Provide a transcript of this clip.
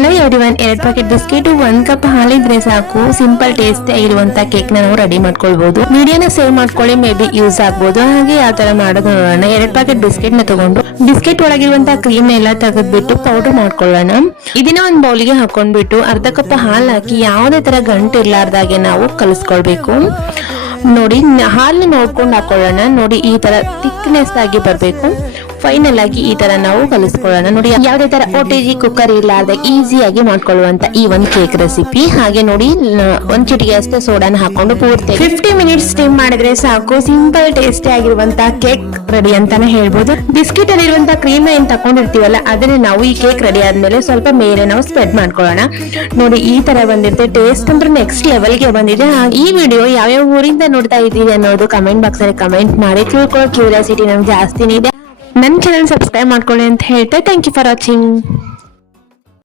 Hello everyone, 2 packet biscuit, 1 cup ಹಾಲಿದ್ರೆ ಸಾಕು. Simple tasty ಆಗಿರುವಂತ ಕೇಕ್ ನಾವು ರೆಡಿ ಮಾಡ್ಕೊಳ್ಬಹುದು. ವಿಡಿಯೋನ ಸೇವ್ ಮಾಡ್ಕೊಳ್ಳಿ, ಮೇ ಬಿ ಯೂಸ್ ಆಗ್ಬಹುದು. ಹಾಗೆ ಯಾವ ತರ ಮಾಡೋದು ನೋಡೋಣ. 2 ಪ್ಯಾಕೆಟ್ ಬಿಸ್ಕೆಟ್ ನ ತಗೊಂಡು ಬಿಸ್ಕೆಟ್ ಒಳಗಿರುವಂತಹ ಕ್ರೀಮ್ ಎಲ್ಲ ತೆಗೆದ್ಬಿಟ್ಟು ಪೌಡರ್ ಮಾಡ್ಕೊಳ್ಳೋಣ. ಇದನ್ನ ಒಂದು ಬೌಲಿಗೆ ಹಾಕೊಂಡ್ಬಿಟ್ಟು ಅರ್ಧ ಕಪ್ ಹಾಲು ಹಾಕಿ ಯಾವುದೇ ತರ ಗಂಟು ಇರ್ಲಾರ್ದಾಗೆ ನಾವು ಕಲಿಸ್ಕೊಳ್ಬೇಕು. ನೋಡಿ, ಹಾಲು ನೋಡ್ಕೊಂಡು ಹಾಕೊಳ್ಳೋಣ. ನೋಡಿ, ಈ ತರ ಥಿಕ್ನೆಸ್ ಆಗಿ ಬರ್ಬೇಕು. ಫೈನಲ್ ಆಗಿ ಈ ತರ ನಾವು ಕಲಿಸ್ಕೊಳ್ಳೋಣ. ನೋಡಿ, ಯಾವುದೇ ತರ OTG ಕುಕ್ಕರ್ ಇರ್ಲಾರ್ದೆ ಈಸಿಯಾಗಿ ಮಾಡ್ಕೊಳ್ಳುವಂತ ಈ ಒಂದು ಕೇಕ್ ರೆಸಿಪಿ. ಹಾಗೆ ನೋಡಿ, 1 ಚಿಟಿಕೆ ಅಷ್ಟೇ ಸೋಡಾನ ಹಾಕೊಂಡು ಪೂರ್ತಿ 50 ಮಿನಿಟ್ಸ್ ಸ್ಟೀಮ್ ಮಾಡಿದ್ರೆ ಸಾಕು. ಸಿಂಪಲ್ ಟೇಸ್ಟಿ ಆಗಿರುವಂತ ಕೇಕ್ ರೆಡಿ ಅಂತಾನೆ ಹೇಳ್ಬೋದು. ಬಿಸ್ಕಿಟ್ ಅಲ್ಲಿ ಇರುವಂತ ಕ್ರೀಮ್ ಏನ್ ತಕೊಂಡಿರ್ತೀವಲ್ಲ, ಅದನ್ನ ನಾವು ಈ ಕೇಕ್ ರೆಡಿ ಆದ್ಮೇಲೆ ಸ್ವಲ್ಪ ಮೇಲೆ ನಾವು ಸ್ಪ್ರೆಡ್ ಮಾಡ್ಕೊಳ್ಳೋಣ. ನೋಡಿ, ಈ ತರ ಬಂದಿರುತ್ತೆ. ಟೇಸ್ಟ್ ಅಂದ್ರೆ ನೆಕ್ಸ್ಟ್ ಲೆವೆಲ್ಗೆ ಬಂದಿದೆ. ಈ ವಿಡಿಯೋ ಯಾವ್ಯಾವ ಊರಿಂದ ನೋಡ್ತಾ ಇದ್ದೀರಿ ಅನ್ನೋದು ಕಮೆಂಟ್ ಬಾಕ್ಸ್ ಅಲ್ಲಿ ಕಮೆಂಟ್ ಮಾಡಿ. ತಿಳ್ಕೊಳ್ಳೋ ಕ್ಯೂರಿಯಾಸಿಟಿ ನಮ್ಗೆ ಜಾಸ್ತಿನೇ ಇದೆ. ನನ್ನ ಚಾನಲ್ ಸಬ್ಸ್ಕ್ರೈಬ್ ಮಾಡ್ಕೊಳ್ಳಿ ಅಂತ ಹೇಳ್ತಾ ಥ್ಯಾಂಕ್ ಯು ಫಾರ್ ವಾಚಿಂಗ್.